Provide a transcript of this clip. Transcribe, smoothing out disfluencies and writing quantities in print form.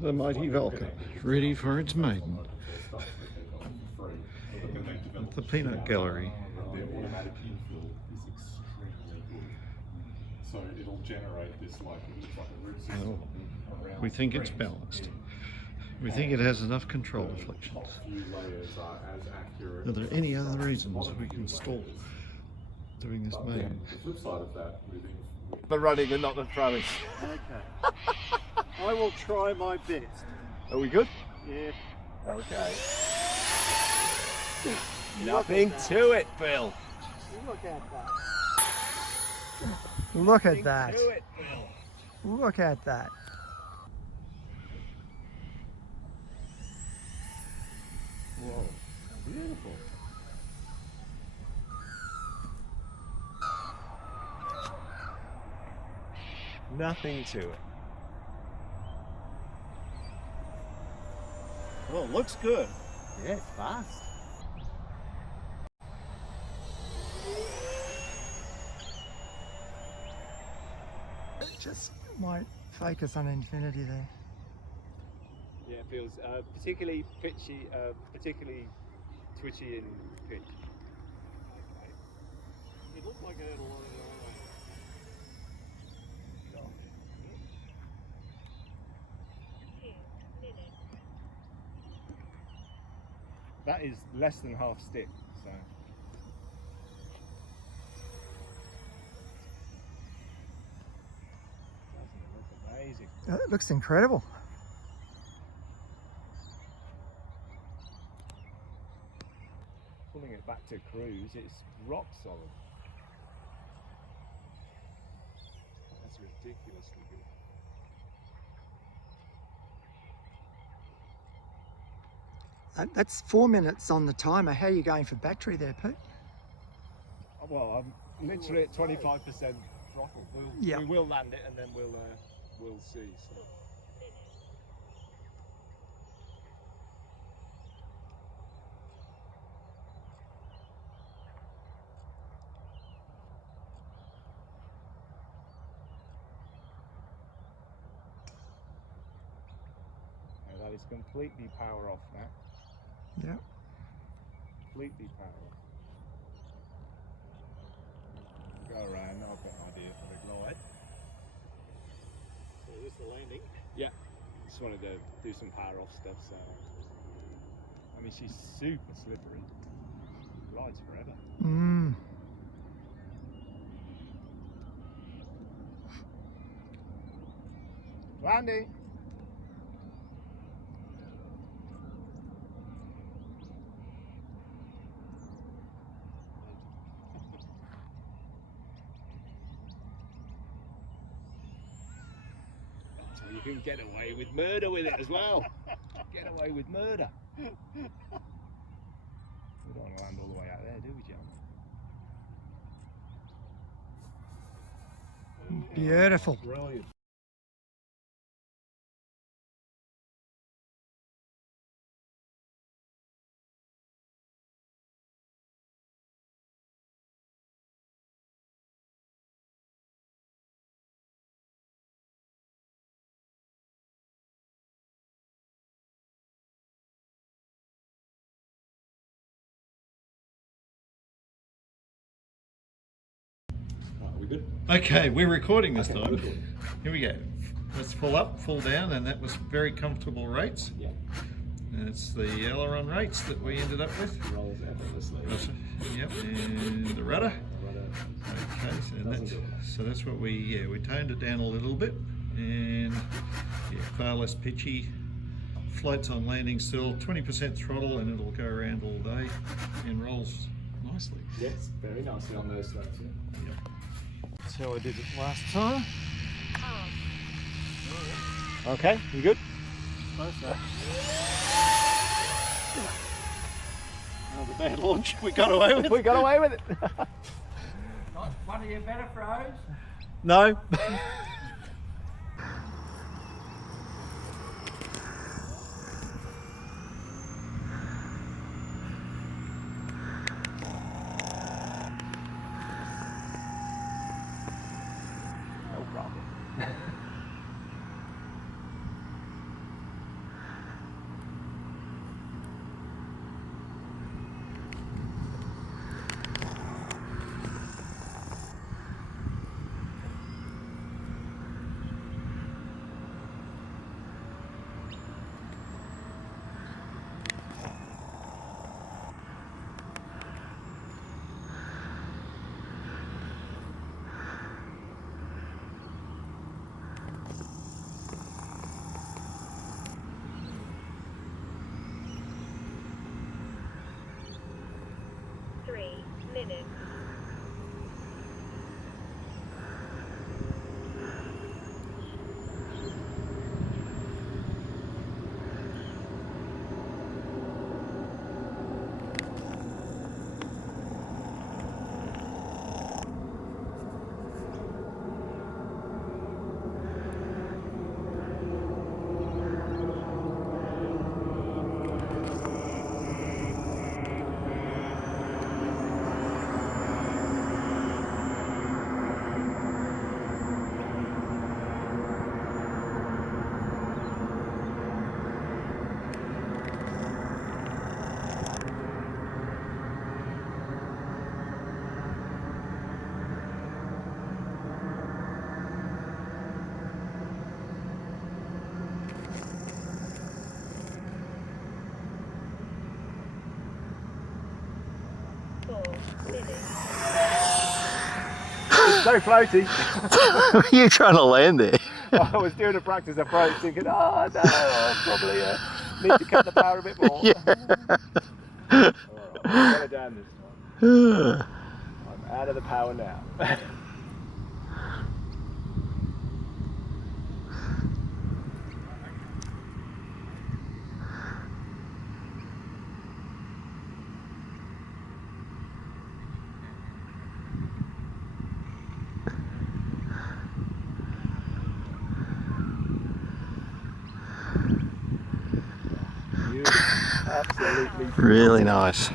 The mighty Vulcan, ready for its maiden. At the peanut gallery. Their automatic infill is extremely good. So it'll generate this like, it looks like a root system around. We think it's balanced. We think it has enough control deflections. Top few layers are as accurate. Are there any other reasons we can stall doing this maiden? The flip side of that, moving The running and not the throwing. Okay. I will try my best. Are we good? Yeah. Okay. Nothing to it, Phil. Look at that. Look at that. To it, Phil. Look at that. Whoa, beautiful. Nothing to it. Well, it looks good. Yeah, it's fast. Just might focus on infinity there. Yeah, it feels particularly pitchy, particularly twitchy in pitch. It looked like it had a lot of That is less than half stick, so. Doesn't it look amazing? It looks incredible. Pulling it back to cruise, it's rock solid. That's ridiculously good. That's 4 minutes on the timer. How are you going for battery there, Pete? Well, I'm literally at 25% throttle. Yeah. We will land it and then we'll see. So. Now that is completely power off now. Yeah. Completely power off. Go around, I've got an idea for the glide. So this is the landing. Yeah, just wanted to do some power off stuff. So, I mean, she's super slippery. Glides forever. Mm. Landing. So you can get away with murder with it as well. Get away with murder. We don't want to land all the way out there, do we, John? Beautiful. Brilliant. Are we good? Okay, we're recording this Okay, time. we're good. Here we go. Let's pull up, pull down, and that was very comfortable rates. Yeah. And it's the aileron rates that we ended up with. Rolls effortlessly. Yep, and the rudder. Okay, so that's what we toned it down a little bit, and yeah, far less pitchy. Floats on landing still, 20% throttle, and it'll go around all day and rolls nicely. Yes, very nicely on those strokes. Yeah. Yep. That's how I did it last time. Okay, you good? No, sir. Another bad launch. We got away with it. We got away with it. Not one of your better throws? No. No problem. It's so floaty. You're trying to land there. I was doing a practice approach thinking, oh no, I'll probably need to cut the power a bit more. Yeah. Alright, I'll get it down this time. I'm out of the power now. Absolutely. Really nice.